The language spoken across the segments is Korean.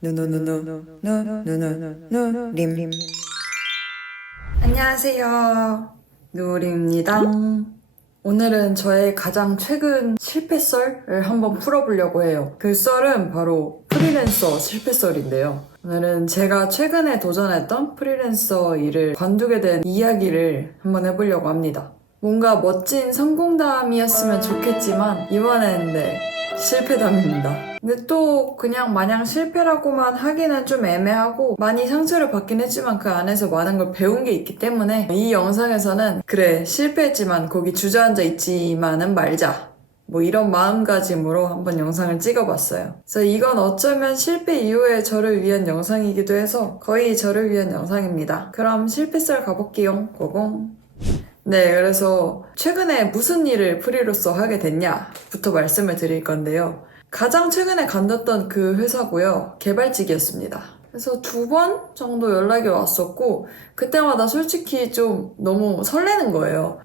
누누누누누누누누누림. 안녕하세요, 누림입니다. 오늘은 저의 가장 최근 실패썰을 한번 풀어보려고 해요. 그 썰은 바로 프리랜서 실패썰인데요. 오늘은 제가 최근에 도전했던 프리랜서 일을 관두게 된 이야기를 한번 해보려고 합니다. 뭔가 멋진 성공담이었으면 좋겠지만 이번엔 실패담입니다. 근데 또 그냥 마냥 실패라고만 하기는 좀 애매하고 많이 상처를 받긴 했지만 그 안에서 많은 걸 배운 게 있기 때문에 이 영상에서는 그래 실패했지만 거기 주저앉아 있지만은 말자, 뭐 이런 마음가짐으로 한번 영상을 찍어봤어요. 그래서 이건 어쩌면 실패 이후에 저를 위한 영상이기도 해서 거의 저를 위한 영상입니다. 그럼 실패썰 가볼게요. 고공. 네, 그래서 최근에 무슨 일을 프리로서 하게 됐냐부터 말씀을 드릴 건데요. 가장 최근에 간뒀던 그 회사고요. 개발직이었습니다. 그래서 2번 정도 연락이 왔었고 그때마다 솔직히 좀 너무 설레는 거예요.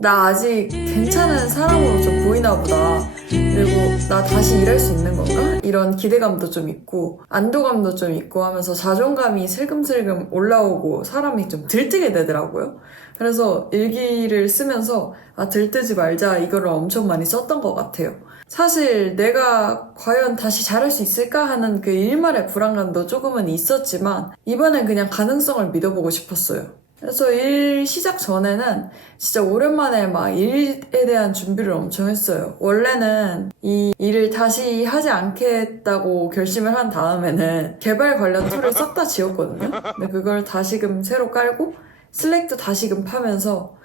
나 아직 괜찮은 사람으로 좀 보이나 보다. 그리고 나 다시 일할 수 있는 건가? 이런 기대감도 좀 있고 안도감도 좀 있고 하면서 자존감이 슬금슬금 올라오고 사람이 좀 들뜨게 되더라고요. 그래서 일기를 쓰면서 들뜨지 말자 이거를 엄청 많이 썼던 것 같아요. 사실 내가 과연 다시 잘할 수 있을까 하는 그 일말의 불안감도 조금은 있었지만 이번엔 그냥 가능성을 믿어보고 싶었어요. 그래서 일 시작 전에는 진짜 오랜만에 막 일에 대한 준비를 엄청 했어요. 원래는 이 일을 다시 하지 않겠다고 결심을 한 다음에는 개발 관련 툴을 싹 다 지웠거든요. 근데 그걸 다시금 새로 깔고 슬랙도 다시금 파면서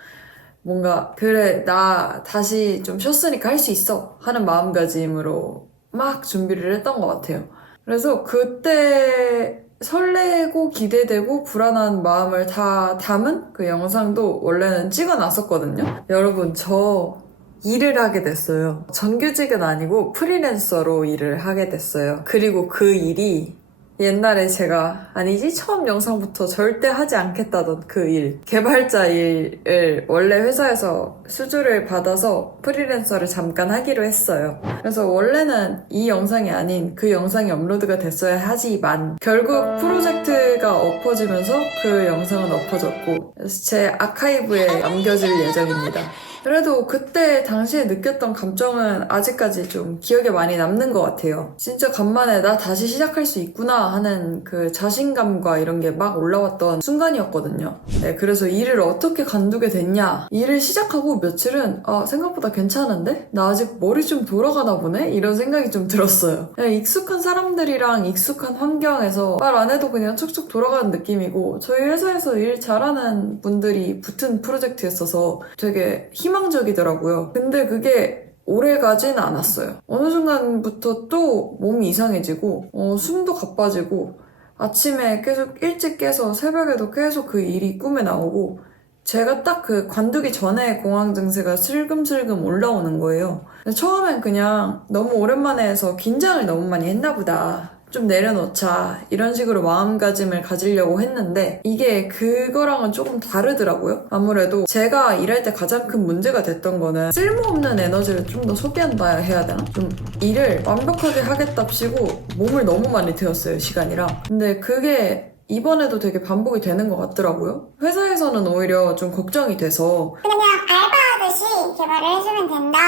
뭔가 그래 나 다시 좀 쉬었으니까 할 수 있어 하는 마음가짐으로 막 준비를 했던 것 같아요. 그래서 그때 설레고 기대되고 불안한 마음을 다 담은 그 영상도 원래는 찍어놨었거든요. 여러분 저 일을 하게 됐어요. 정규직은 아니고 프리랜서로 일을 하게 됐어요. 그리고 그 일이 옛날에 제가 아니지 처음 영상부터 절대 하지 않겠다던 그 일, 개발자 일을 원래 회사에서 수주를 받아서 프리랜서를 잠깐 하기로 했어요. 그래서 원래는 이 영상이 아닌 그 영상이 업로드가 됐어야 하지만 결국 프로젝트가 엎어지면서 그 영상은 엎어졌고 그래서 제 아카이브에 남겨질 예정입니다. 그래도 그때 당시에 느꼈던 감정은 아직까지 좀 기억에 많이 남는 것 같아요. 진짜 간만에 나 다시 시작할 수 있구나 하는 그 자신감과 이런 게 막 올라왔던 순간이었거든요. 네, 그래서 일을 어떻게 관두게 됐냐? 일을 시작하고 며칠은 생각보다 괜찮은데? 나 아직 머리 좀 돌아가나 보네? 이런 생각이 좀 들었어요. 그냥 익숙한 사람들이랑 익숙한 환경에서 말 안 해도 그냥 척척 돌아가는 느낌이고 저희 회사에서 일 잘하는 분들이 붙은 프로젝트였어서 되게 희망적이더라고요. 근데 그게 오래 가진 않았어요. 어느 순간부터 또 몸이 이상해지고 숨도 가빠지고 아침에 계속 일찍 깨서 새벽에도 계속 그 일이 꿈에 나오고 제가 딱 그 관두기 전에 공황 증세가 슬금슬금 올라오는 거예요. 처음엔 그냥 너무 오랜만에 해서 긴장을 너무 많이 했나 보다. 좀 내려놓자 이런 식으로 마음가짐을 가지려고 했는데 이게 그거랑은 조금 다르더라고요. 아무래도 제가 일할 때 가장 큰 문제가 됐던 거는 쓸모없는 에너지를 좀 더 소비한다 해야 되나? 좀 일을 완벽하게 하겠답시고 몸을 너무 많이 태웠어요, 시간이랑. 근데 그게 이번에도 되게 반복이 되는 것 같더라고요. 회사에서는 오히려 좀 걱정이 돼서 그냥 알바하듯이 개발을 해주면 된다.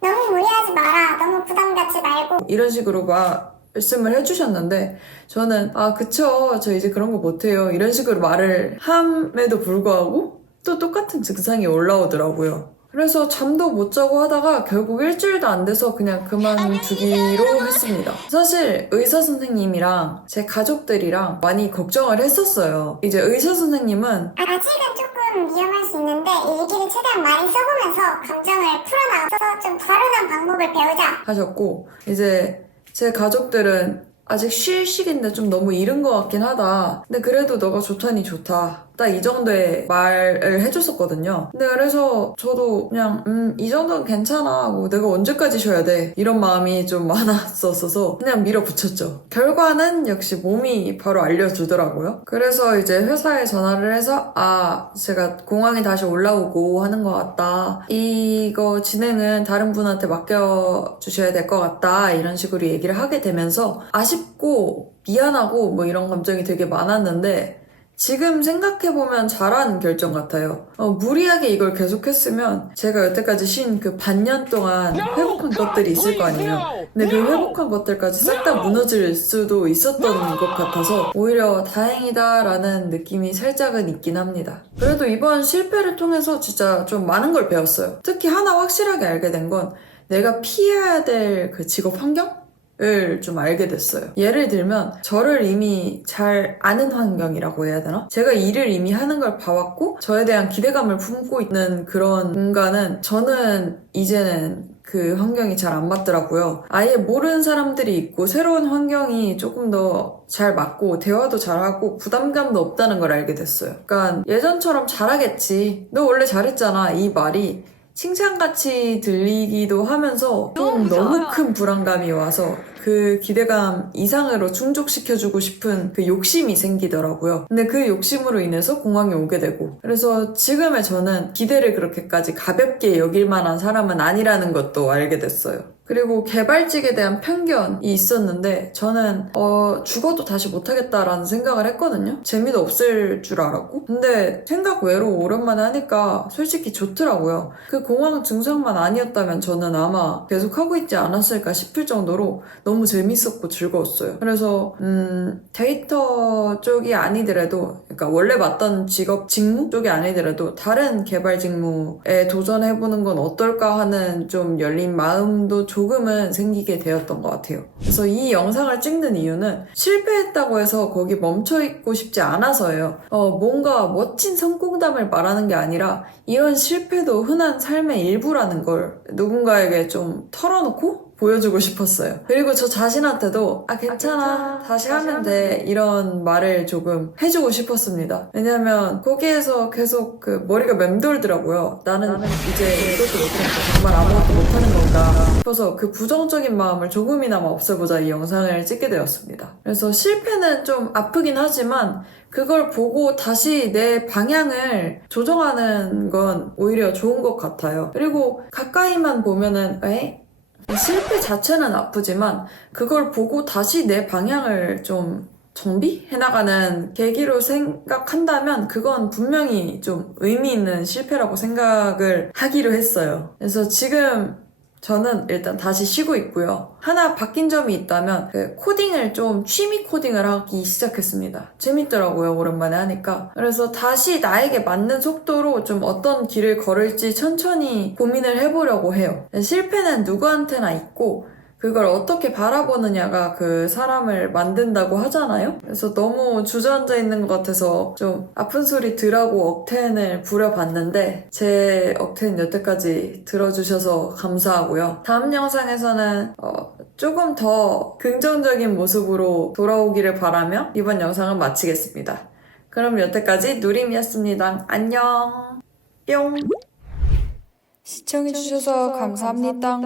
너무 무리하지 마라. 너무 부담 갖지 말고. 이런 식으로 말씀을 해주셨는데 저는 그쵸 저 이제 그런 거 못해요 이런 식으로 말을 함에도 불구하고 또 똑같은 증상이 올라오더라고요. 그래서 잠도 못 자고 하다가 결국 일주일도 안 돼서 그냥 그만두기로 했습니다. 사실 의사 선생님이랑 제 가족들이랑 많이 걱정을 했었어요. 이제 의사 선생님은 아직은 조금 위험할 수 있는데 일기를 최대한 많이 써보면서 감정을 풀어나가서 좀 다른 방법을 배우자 하셨고 이제 제 가족들은 아직 쉴 시기인데 좀 너무 이른 것 같긴 하다. 근데 그래도 너가 좋다니 좋다. 딱 이 정도의 말을 해줬었거든요. 근데 그래서 저도 그냥 이 정도는 괜찮아. 뭐 내가 언제까지 쉬어야 돼? 이런 마음이 좀 많았었어서 그냥 밀어붙였죠. 결과는 역시 몸이 바로 알려주더라고요. 그래서 이제 회사에 전화를 해서 제가 공항에 다시 올라오고 하는 것 같다. 이거 진행은 다른 분한테 맡겨주셔야 될 것 같다. 이런 식으로 얘기를 하게 되면서 아쉽고 미안하고 뭐 이런 감정이 되게 많았는데 지금 생각해보면 잘한 결정 같아요. 무리하게 이걸 계속했으면 제가 여태까지 쉰 그 반년 동안 회복한 것들이 있을 거 아니에요. 근데 그 회복한 것들까지 싹 다 무너질 수도 있었던 것 같아서 오히려 다행이다라는 느낌이 살짝은 있긴 합니다. 그래도 이번 실패를 통해서 진짜 좀 많은 걸 배웠어요. 특히 하나 확실하게 알게 된 건 내가 피해야 될 그 직업 환경? 을 좀 알게 됐어요. 예를 들면 저를 이미 잘 아는 환경이라고 해야 되나? 제가 일을 이미 하는 걸 봐왔고 저에 대한 기대감을 품고 있는 그런 공간은 저는 이제는 그 환경이 잘 안 맞더라고요. 아예 모르는 사람들이 있고 새로운 환경이 조금 더 잘 맞고 대화도 잘하고 부담감도 없다는 걸 알게 됐어요. 그러니까 예전처럼 잘하겠지. 너 원래 잘했잖아. 이 말이 칭찬같이 들리기도 하면서 좀 너무 큰 불안감이 와서 그 기대감 이상으로 충족시켜주고 싶은 그 욕심이 생기더라고요. 근데 그 욕심으로 인해서 공항에 오게 되고 그래서 지금의 저는 기대를 그렇게까지 가볍게 여길 만한 사람은 아니라는 것도 알게 됐어요. 그리고 개발직에 대한 편견이 있었는데 저는 죽어도 다시 못하겠다라는 생각을 했거든요. 재미도 없을 줄 알았고 근데 생각 외로 오랜만에 하니까 솔직히 좋더라고요. 그 공황 증상만 아니었다면 저는 아마 계속 하고 있지 않았을까 싶을 정도로 너무 재밌었고 즐거웠어요. 그래서 데이터 쪽이 아니더라도 그러니까 원래 맡던 직무 쪽이 아니더라도 다른 개발 직무에 도전해보는 건 어떨까 하는 좀 열린 마음도 조금은 생기게 되었던 것 같아요. 그래서 이 영상을 찍는 이유는 실패했다고 해서 거기 멈춰있고 싶지 않아서예요. 뭔가 멋진 성공담을 말하는 게 아니라 이런 실패도 흔한 삶의 일부라는 걸 누군가에게 좀 털어놓고 보여주고 싶었어요. 그리고 저 자신한테도 괜찮아. 다시 하면 돼. 이런 말을 조금 해주고 싶었습니다. 왜냐면 거기에서 계속 그 머리가 맴돌더라고요. 나는 이제 이것도 못하니까 정말 아무것도 못하는 건가 싶어서 그 부정적인 마음을 조금이나마 없애보자 이 영상을 찍게 되었습니다. 그래서 실패는 좀 아프긴 하지만 그걸 보고 다시 내 방향을 조정하는 건 오히려 좋은 것 같아요. 그리고 가까이만 보면은 실패 자체는 아프지만 그걸 보고 다시 내 방향을 좀 정비해나가는 계기로 생각한다면 그건 분명히 좀 의미 있는 실패라고 생각을 하기로 했어요. 그래서 지금 저는 일단 다시 쉬고 있고요. 하나 바뀐 점이 있다면 코딩을 좀 취미 코딩을 하기 시작했습니다. 재밌더라고요. 오랜만에 하니까. 그래서 다시 나에게 맞는 속도로 좀 어떤 길을 걸을지 천천히 고민을 해보려고 해요. 실패는 누구한테나 있고 그걸 어떻게 바라보느냐가 그 사람을 만든다고 하잖아요? 그래서 너무 주저앉아 있는 것 같아서 좀 아픈 소리 덜하고 억텐을 부려봤는데 제 억텐 여태까지 들어주셔서 감사하고요. 다음 영상에서는 조금 더 긍정적인 모습으로 돌아오기를 바라며 이번 영상은 마치겠습니다. 그럼 여태까지 누림이었습니다. 안녕. 뿅. 시청해주셔서 감사합니다.